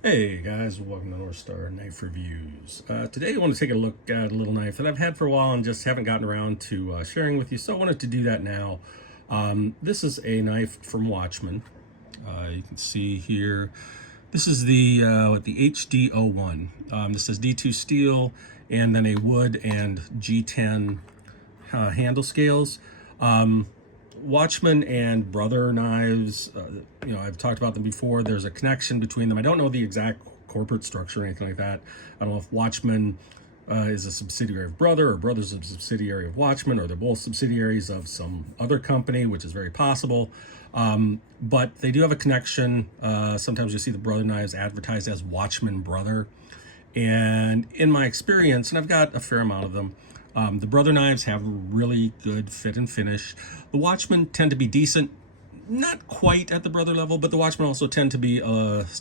Hey guys, welcome to North Star Knife Reviews. Today I want to take a look at a little knife that I've had for a while and just haven't gotten around to sharing with you, so I wanted to do that now. This is a knife from Watchman. You can see here, this is the HD01. This is D2 steel and then a wood and G10 handle scales. Watchman and Brother knives, I've talked about them before. There's a connection between them. I don't know the exact corporate structure or anything like that. I don't know if Watchman is a subsidiary of Brother, or Brother's a subsidiary of Watchman, or they're both subsidiaries of some other company, which is very possible. But they do have a connection. Sometimes you see the Brother knives advertised as Watchman Brother. And in my experience, and I've got a fair amount of them, the Brother knives have really good fit and finish. The Watchmen tend to be decent, not quite at the Brother level, but the Watchmen also tend to be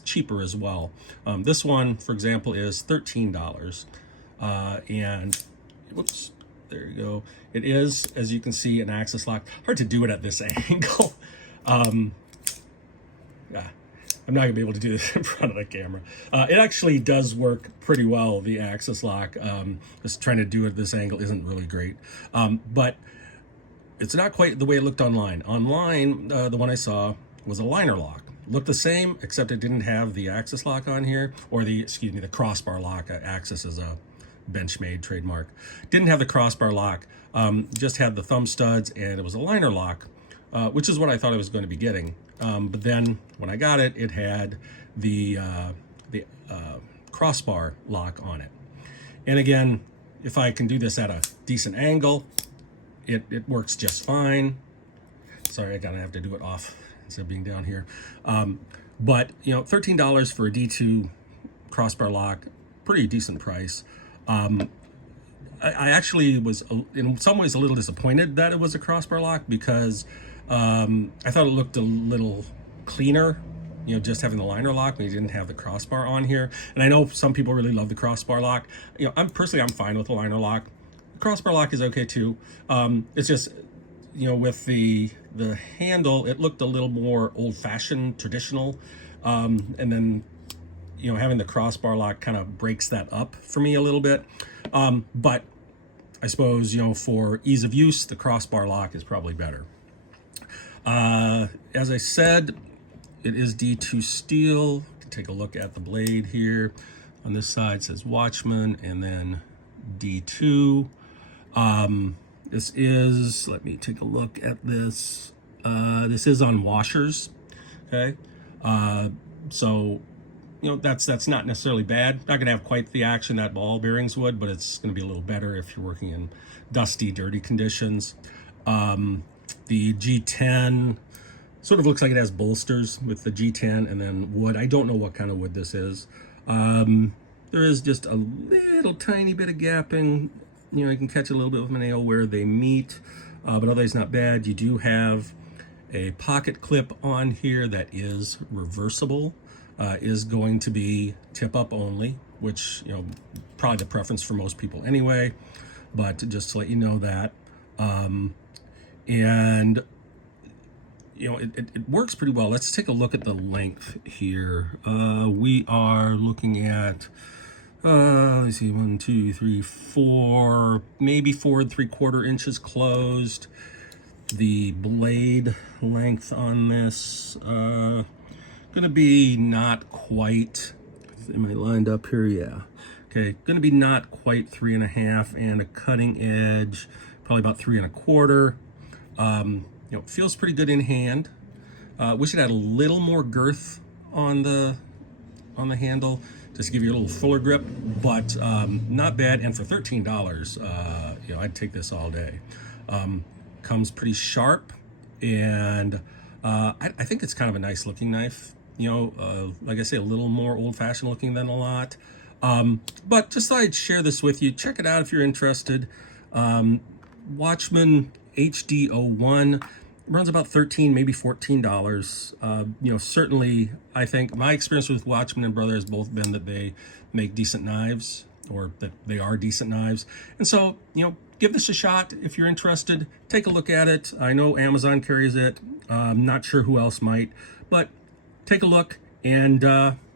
cheaper as well. This one, for example, is $13. And, whoops, there you go. It is, as you can see, an axis lock. Hard to do it at this angle. Yeah, I'm not gonna be able to do this in front of the camera. It actually does work pretty well, the axis lock. Just trying to do it at this angle isn't really great. But it's not quite the way it looked online. Online, the one I saw was a liner lock. Looked the same, except it didn't have the axis lock on here, or the crossbar lock. Axis is a Benchmade trademark. Didn't have the crossbar lock, just had the thumb studs, and it was a liner lock, which is what I thought I was going to be getting. But then when I got it, it had the crossbar lock on it. And again, if I can do this at a decent angle, it works just fine. Sorry, I gotta have to do it off instead of being down here. But $13 for a D2 crossbar lock, pretty decent price. I actually was in some ways a little disappointed that it was a crossbar lock, because I thought it looked a little cleaner, just having the liner lock when you didn't have the crossbar on here. And I know some people really love the crossbar lock. I'm fine with the liner lock. The crossbar lock is okay too. It's just, with the handle, it looked a little more old-fashioned, traditional. And then, having the crossbar lock kind of breaks that up for me a little bit. But I suppose, for ease of use, the crossbar lock is probably better. As I said, it is D2 steel. You can take a look at the blade here. On this side it says Watchman and then D2. This is, let me take a look at this. This is on washers, okay? So, that's not necessarily bad. Not gonna have quite the action that ball bearings would, but it's gonna be a little better if you're working in dusty, dirty conditions. The G10 sort of looks like it has bolsters with the G10 and then wood. I don't know what kind of wood this is. There is just a little tiny bit of gapping. You can catch a little bit with a nail where they meet, but otherwise not bad. You do have a pocket clip on here that is reversible. Is going to be tip up only, which, probably the preference for most people anyway, but just to let you know that. And it works pretty well. Let's take a look at the length here. We are looking at let me see, 1, 2, 3, 4, maybe 4 3/4 inches closed. The blade length on this gonna be not quite, am I lined up here? Yeah. Okay, gonna be not quite 3.5, and a cutting edge probably about 3 1/4. Feels pretty good in hand. Wish it had a little more girth on the handle, just to give you a little fuller grip, but not bad. And for $13, I'd take this all day. Comes pretty sharp, and I think it's kind of a nice looking knife. Like I say, a little more old-fashioned looking than a lot. But just thought I'd share this with you. Check it out if you're interested. Watchman HD01 runs about $13, maybe $14. Certainly, I think my experience with Watchman and Brother has both been that they make decent knives, or that they are decent knives. And so, give this a shot if you're interested. Take a look at it. I know Amazon carries it. I'm not sure who else might, but take a look and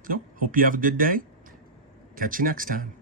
So, hope you have a good day. Catch you next time.